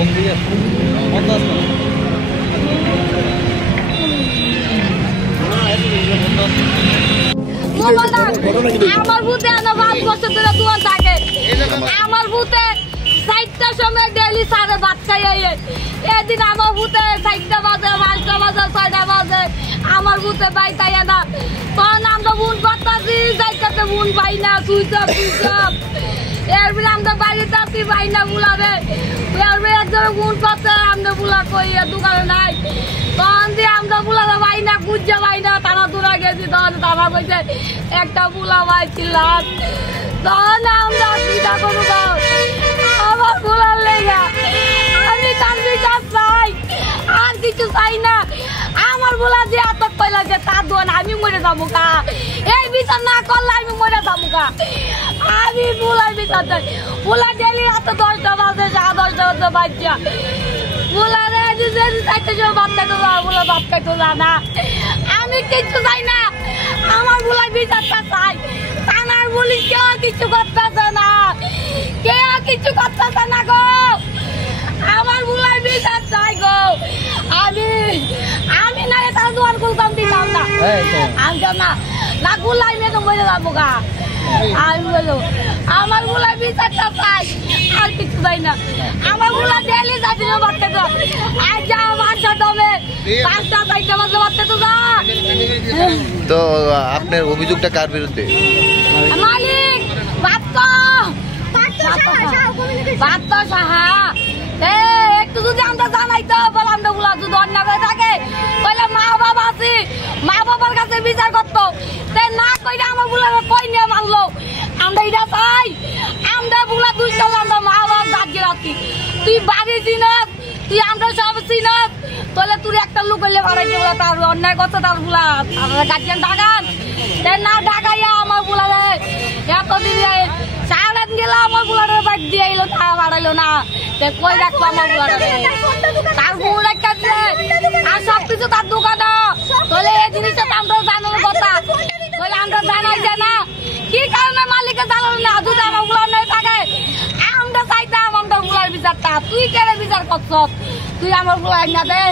আমার ভূতে 5 বছর ধরে দোয়ান থাকে। আমার ভূতে 4টার সময় ডেইলি সাড়ে ভাত খাই। এদিন আমার ভূতে 4টা বাজে, 5টা বাজে, 6টা বাজে আমার ভূতে বাইতাই না। তখন আমরা বুন পাতাছি যাইতে বুন পাই না, সুইচাপ এরপরে আমরা বাড়িতে আসি পাই না বুলাবে। এরপরে একজন বুন পাতে আমরা বুলা কই দোকানে নাই। তখন দিয়ে আমরা বুলাবে পাই না, খুঁজে পাই না। তারা দূরা গেছি, তখন তারা কইছে একটা বুলা পাইছিল। তখন আমরা চিন্তা করব আমার বুলার লেগা আমি তার বিচার চাই, আর কিছু চাই না। আমার বুলা যে আতক পাইলা যে তার দোয়ান আমি মরে যাবো কা, এই বিচার না করলে আমি মরে যাবো কা। আমি বুলাই বিচার চাই। বুলা ডেলি এত 10টা বাজে, 10:30 বাজে বাচ্চা বুলা রে চাইতে যাবো ভাত খাইতে যাবো, বুলা ভাত খাইতে যা না। আমি কিছু চাই না, আমার বুলাই বিচারটা চাই। থানার পুলিশ কেউ কিছু করতেছে না, কেউ কিছু করতেছে না গো। আমার বুলাই বিচার চাই গো। আমি না তার দোয়ার খুলতাম দিতাম না, আমি না না গুলাই মেয়ে তো মরে যাবো গা। আমি বলো আমার গুলা বিচারটা চাই, আর কিছু চাই না। আমার গুলা ডেলি যাচ্ছি বাচ্চা তো আর যা বাচ্চা দমে 5টা 4টা বাজে বাচ্চা তো যা। তো আপনার অভিযোগটা কার বিরুদ্ধে? মালিক বাত্ত সাহা। একটু যদি আমরা জানাই তো বলে আমরা গুলা যদি অন্যায় করে থাকে তাহলে মা বাবা আছে, মা বাবার কাছে বিচার করতো। না কইলে আমার বুলা কই নিয়ে মারলো। আমরা এটা চাই, আমরা বুলা দুইশাল আমরা মা বাবা দাঁড়িয়ে রাখি। তুই বাড়ি চিনত, তুই আমরা সব চিনত, তাহলে তুই একটা লোক হইলে ভাড়াইতে বলে তার অন্যায় করছে তার বুলা গার্জিয়ান ডাকান। না ডাকাইয়া আমার বুলা এতদিন সারাদিন গেলে আমার বুলারে বাদ দিয়ে এলো, তা বাড়াইলো না। কই রাখবো আমার বুলারে, তার বউ একটা দিয়ে আর সবকিছু তার দোকানে। তাহলে এই জিনিসটা আমরা জানানোর কথা, তাহলে আমরা জানাই যে না কি কারণে মালিকের জানানো না। যদি আমার বুলার নেই থাকে আমরা চাইতাম আমরা বুলার বিচারটা। তুই কেন বিচার করছ? তুই আমার বুলার না দে।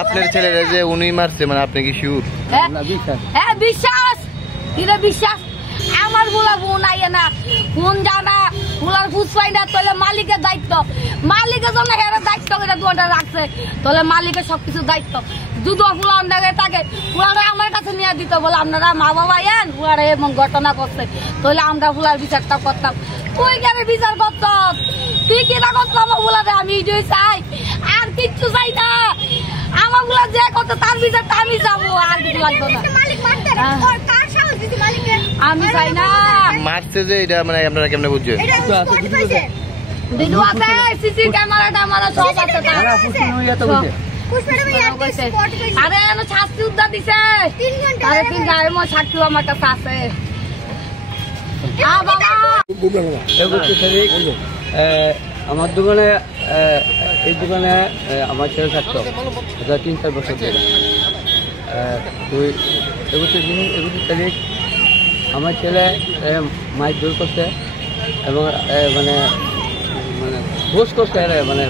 আপনার ছেলেরা যে উনি মারছে, মানে আপনি কি শিওর? হ্যাঁ বিশ্বাস, কিরে বিশ্বাস। আমার বুলা বোন আইয়া না, বোন জানা বুলার খুঁজ পাই না। তাহলে মালিকের দায়িত্ব, মালিকের জন্য হেরা দায়িত্ব করে দোয়ানটা রাখছে। তাহলে মালিকের সবকিছু দায়িত্ব। দুধ ফুলা অন্যায় থাকে ফুলারা আমার কাছে নিয়ে দিত, বলে আপনারা মা বাবা এন ফুলারা এমন ঘটনা করছে, তাহলে আমরা ফুলার বিচারটা করতাম। তুই কেন বিচার করত? তুই কিনা করত আমার ফুলারে? আমি এটাই চাই, আর কিচ্ছু চাই না। আমার ফুলা যে করতো তার বিচারটা আমি যাবো, আর কিছু লাগতো না। আমি চাই না। মারছে যে এটা মানে আপনারা কেমনে বুঝছেন? ভিডিও আছে, সিসি ক্যামেরা টামেরা সব আছে। আরে শাস্তি উদ্ধার দিছে 3 ঘন্টা সাক্ষী আমার কাছে আছে। আমার দোকানে এই দোকানে আমার ছেলে থাকতো 3-4 বছর ধরে। 21 তারিখ আমার ছেলে মাইক দূর করছে এবং মানে মানে ঘোষ করছে, মানে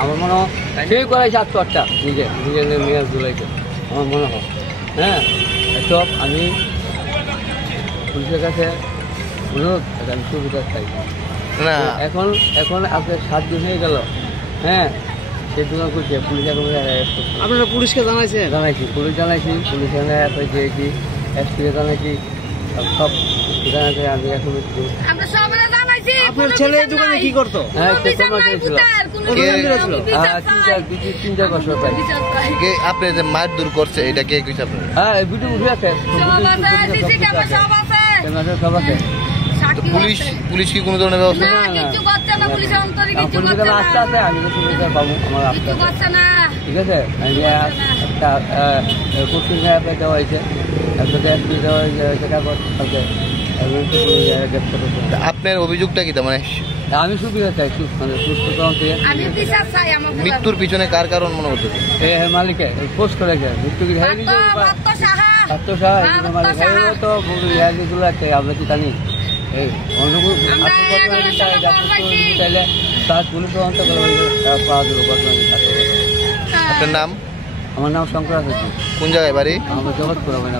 আমার মনে হয় সেই করাইছে আত্মহত্যা, নিজের মেয়ের দুলাইছে আমার মনে হয়। হ্যাঁ, এসব আমি পুলিশের কাছে অনুরোধ, আমি সুবিধা চাই না। এখন আজকে 7 দিন হয়ে গেল। হ্যাঁ, সেই দোকান করছে পুলিশ। আপনারা পুলিশকে জানাইছি, পুলিশ জানাইছি, পুলিশ জানাইছি, এসপিকে জানাইছি, সব জানাইছে। আমি এখন আপনার ছেলে এই দোকানে কি করতো? হ্যাঁ, ছিল 3-4 বছর। আপনি যে মার দূর করছে এটা কে কইছে আপনার? হ্যাঁ, ভিডিও উঠে আছে, সব আছে। পুলিশ কি কোনো ধরনের ব্যবস্থা? আস্তে আস্তে আমি পাবো আমার আস্তে ঠিক আছে। একটা কোচিং দেওয়া হয়েছে, এসপি দেওয়া হয়েছে। আপনার অভিযোগটা কি? মানে আমি সুবিধা চাই, মানে সুস্থ মৃত্যুর পিছনে কার কারণ মনে হচ্ছে? মালিকে পোস্ট করেছে মৃত্যু কি আমরা কি জানি এই অন্য কোনো আমরা এগারোটার সময় খবর পাইছি। চাইলে তার পুলিশ তদন্ত করে পাওয়া যাবে বর্তমানে ছাত্র আপনার নাম? আমার নাম শঙ্কর আছে কোন জায়গায় বাড়ি? আমার জগৎপুর হবে না